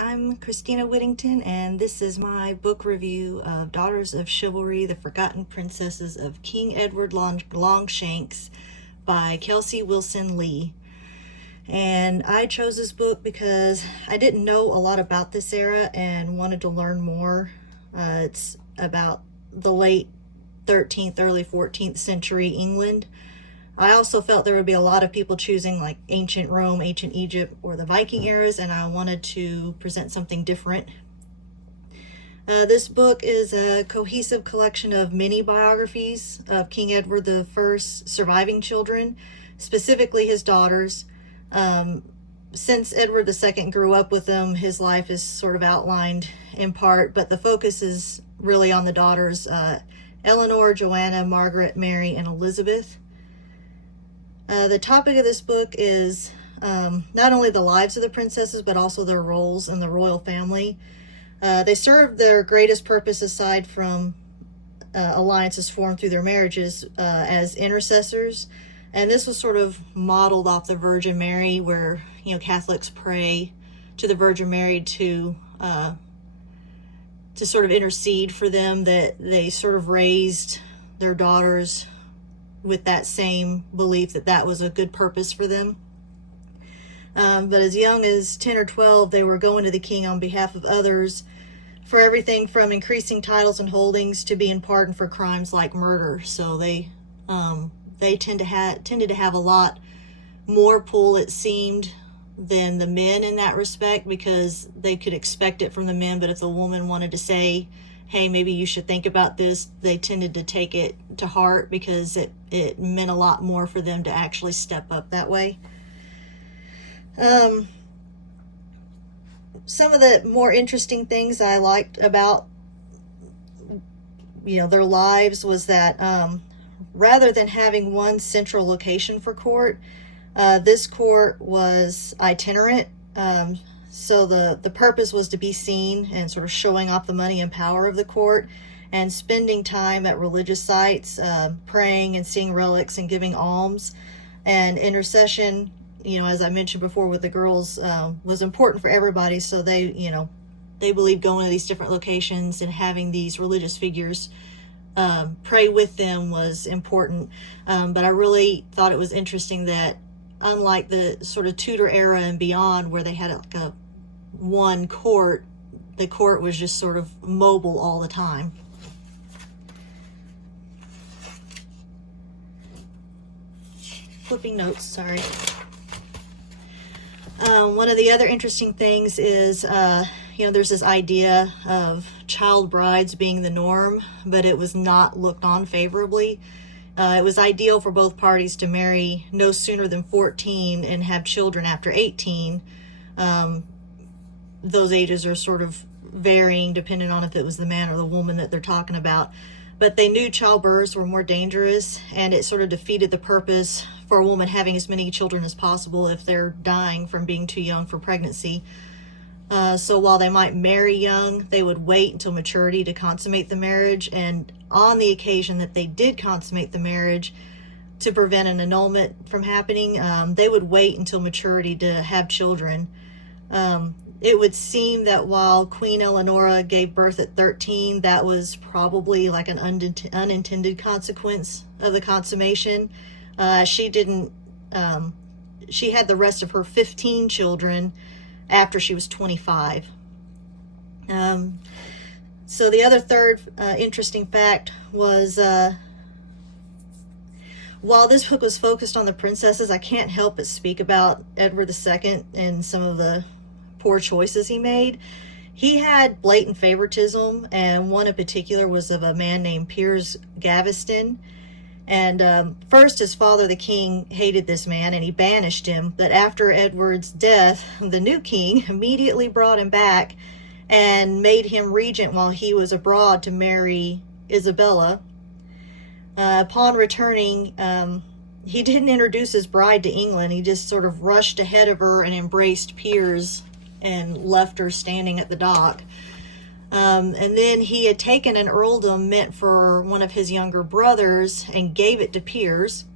I'm Christina Whittington, and this is my book review of Daughters of Chivalry, The Forgotten Princesses of King Edward Longshanks by Kelsey Wilson Lee. And I chose this book because I didn't know a lot about this era and wanted to learn more. It's about the late 13th, early 14th century England. I also felt there would be a lot of people choosing like ancient Rome, ancient Egypt, or the Viking eras, and I wanted to present something different. This book is a cohesive collection of mini biographies of King Edward I's surviving children, specifically his daughters. Since Edward II grew up with them, his life is sort of outlined in part, but the focus is really on the daughters, Eleanor, Joanna, Margaret, Mary, and Elizabeth. The topic of this book is not only the lives of the princesses, but also their roles in the royal family. They served their greatest purpose, aside from alliances formed through their marriages, as intercessors. And this was sort of modeled off the Virgin Mary, where Catholics pray to the Virgin Mary to sort of intercede for them, that they sort of raised their daughters with that same belief that that was a good purpose for them. But as young as 10 or 12, they were going to the king on behalf of others for everything from increasing titles and holdings to being pardoned for crimes like murder. So they tended to have a lot more pull, it seemed, than the men in that respect, because they could expect it from the men, but if the woman wanted to say, hey, maybe you should think about this, they tended to take it to heart because it meant a lot more for them to actually step up that way. Some of the more interesting things I liked about their lives was that rather than having one central location for court, this court was itinerant. So the purpose was to be seen and sort of showing off the money and power of the court, and spending time at religious sites, praying and seeing relics and giving alms. And intercession, as I mentioned before with the girls, was important for everybody. So they believed going to these different locations and having these religious figures pray with them was important. But I really thought it was interesting that, unlike the sort of Tudor era and beyond, where they had like one court, the court was just sort of mobile all the time. Flipping notes, sorry. One of the other interesting things is, there's this idea of child brides being the norm, but it was not looked on favorably. It was ideal for both parties to marry no sooner than 14 and have children after 18. Those ages are sort of varying depending on if it was the man or the woman that they're talking about. But they knew childbirths were more dangerous, and it sort of defeated the purpose for a woman having as many children as possible if they're dying from being too young for pregnancy. So while they might marry young, they would wait until maturity to consummate the marriage. And on the occasion that they did consummate the marriage, to prevent an annulment from happening, they would wait until maturity to have children. It would seem that while Queen Eleanora gave birth at 13, that was probably like an unintended consequence of the consummation. She had the rest of her 15 children after she was 25. So the other third interesting fact was, while this book was focused on the princesses, I can't help but speak about Edward II and some of the poor choices he made. He had blatant favoritism, and one in particular was of a man named Piers Gaveston. And first, his father, the king, hated this man and he banished him. But after Edward's death, the new king immediately brought him back and made him regent while he was abroad to marry Isabella. Upon returning, he didn't introduce his bride to England. He just sort of rushed ahead of her and embraced Piers and left her standing at the dock. And then he had taken an earldom meant for one of his younger brothers and gave it to Piers.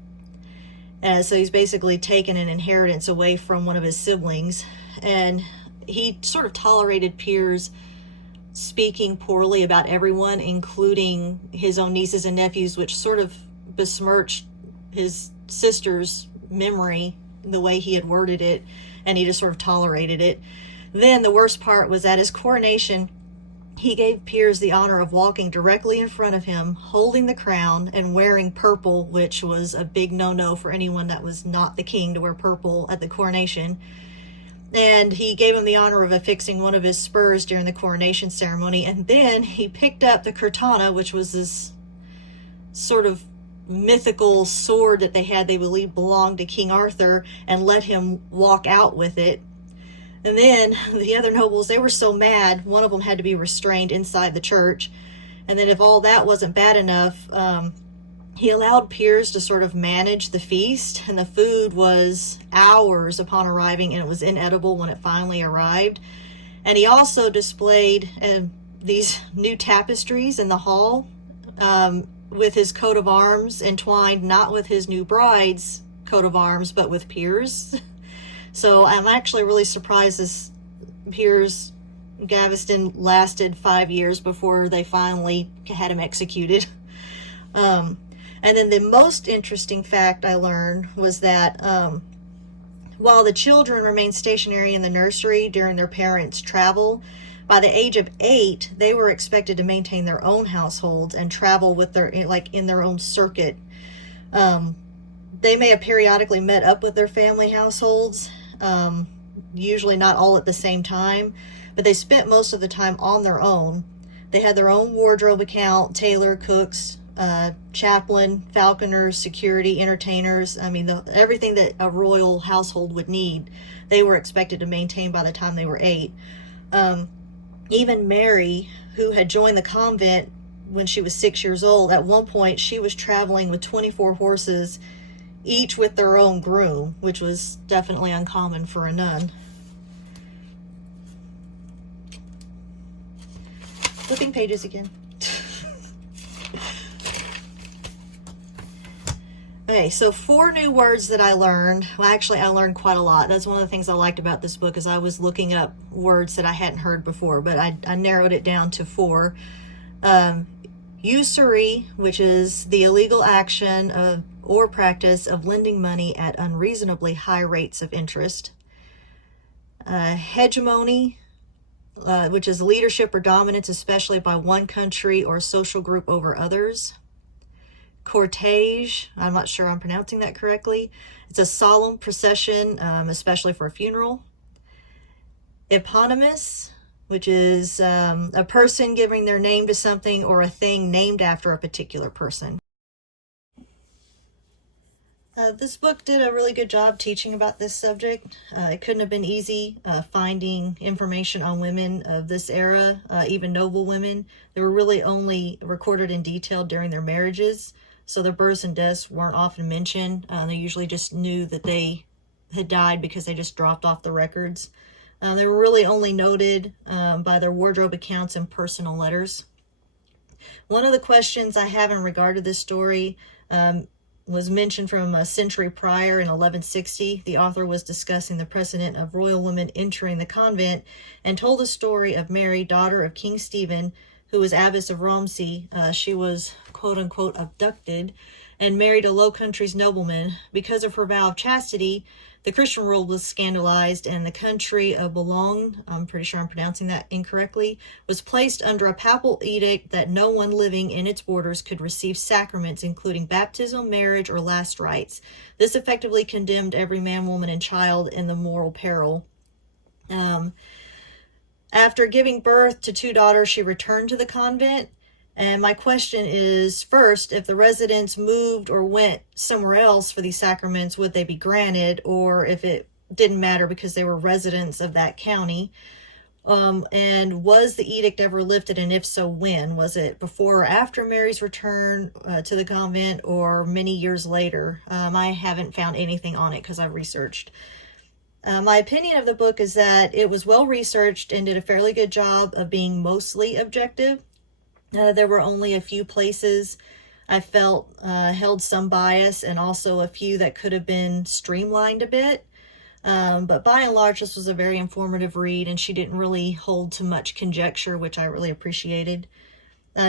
So he's basically taken an inheritance away from one of his siblings. And he sort of tolerated peers speaking poorly about everyone, including his own nieces and nephews, which sort of besmirched his sister's memory, the way he had worded it, and he just sort of tolerated it. Then the worst part was at his coronation, he gave peers the honor of walking directly in front of him, holding the crown and wearing purple, which was a big no-no for anyone that was not the king to wear purple at the coronation. And he gave him the honor of affixing one of his spurs during the coronation ceremony. And then he picked up the curtana, which was this sort of mythical sword that they had, they believed belonged to King Arthur, and let him walk out with it. And then the other nobles, they were so mad, one of them had to be restrained inside the church. And then if all that wasn't bad enough, he allowed peers to sort of manage the feast, and the food was hours upon arriving, and it was inedible when it finally arrived. And he also displayed these new tapestries in the hall with his coat of arms entwined not with his new bride's coat of arms, but with Piers. So I'm actually really surprised this Piers Gaveston lasted 5 years before they finally had him executed. And then the most interesting fact I learned was that while the children remained stationary in the nursery during their parents' travel, by the age of 8, they were expected to maintain their own households and travel with their, like, in their own circuit. They may have periodically met up with their family households, usually not all at the same time, but they spent most of the time on their own. They had their own wardrobe account, tailor, cooks, chaplain, falconers, security, entertainers. I mean, everything that a royal household would need, they were expected to maintain by the time they were 8. Even Mary, who had joined the convent when she was 6 years old, at one point she was traveling with 24 horses, each with their own groom, which was definitely uncommon for a nun. Flipping pages again. Okay, so 4 new words that I learned. Well, actually, I learned quite a lot. That's one of the things I liked about this book, is I was looking up words that I hadn't heard before, but I narrowed it down to 4. Usury, which is the illegal action of or practice of lending money at unreasonably high rates of interest. Hegemony, which is leadership or dominance, especially by one country or social group over others. Cortege, I'm not sure I'm pronouncing that correctly. It's a solemn procession, especially for a funeral. Eponymous, which is a person giving their name to something or a thing named after a particular person. This book did a really good job teaching about this subject. It couldn't have been easy finding information on women of this era, even noble women. They were really only recorded in detail during their marriages, so their births and deaths weren't often mentioned. They usually just knew that they had died because they just dropped off the records. They were really only noted by their wardrobe accounts and personal letters. One of the questions I have in regard to this story was mentioned from a century prior in 1160. The author was discussing the precedent of royal women entering the convent and told the story of Mary, daughter of King Stephen, who was abbess of Romsey. She was, quote-unquote, abducted and married a Low Countries nobleman. Because of her vow of chastity, the Christian world was scandalized, and the country of Boulogne, I'm pretty sure I'm pronouncing that incorrectly, was placed under a papal edict that no one living in its borders could receive sacraments, including baptism, marriage, or last rites. This effectively condemned every man, woman, and child in the moral peril. After giving birth to 2 daughters, she returned to the convent. And my question is, first, if the residents moved or went somewhere else for these sacraments, would they be granted, or if it didn't matter because they were residents of that county? And was the edict ever lifted, and if so, when? Was it before or after Mary's return to the convent, or many years later? I haven't found anything on it because I've researched. My opinion of the book is that it was well researched and did a fairly good job of being mostly objective. There were only a few places I felt held some bias, and also a few that could have been streamlined a bit. But by and large, this was a very informative read, and she didn't really hold to much conjecture, which I really appreciated.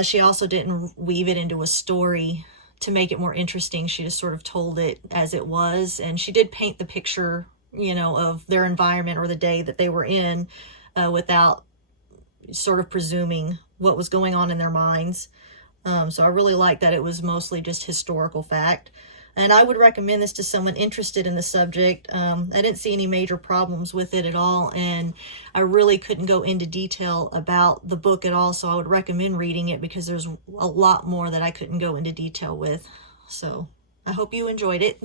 She also didn't weave it into a story to make it more interesting. She just sort of told it as it was, and she did paint the picture, you know, of their environment or the day that they were in, without sort of presuming what was going on in their minds. So I really like that it was mostly just historical fact. And I would recommend this to someone interested in the subject. I didn't see any major problems with it at all, and I really couldn't go into detail about the book at all, so I would recommend reading it because there's a lot more that I couldn't go into detail with. So I hope you enjoyed it.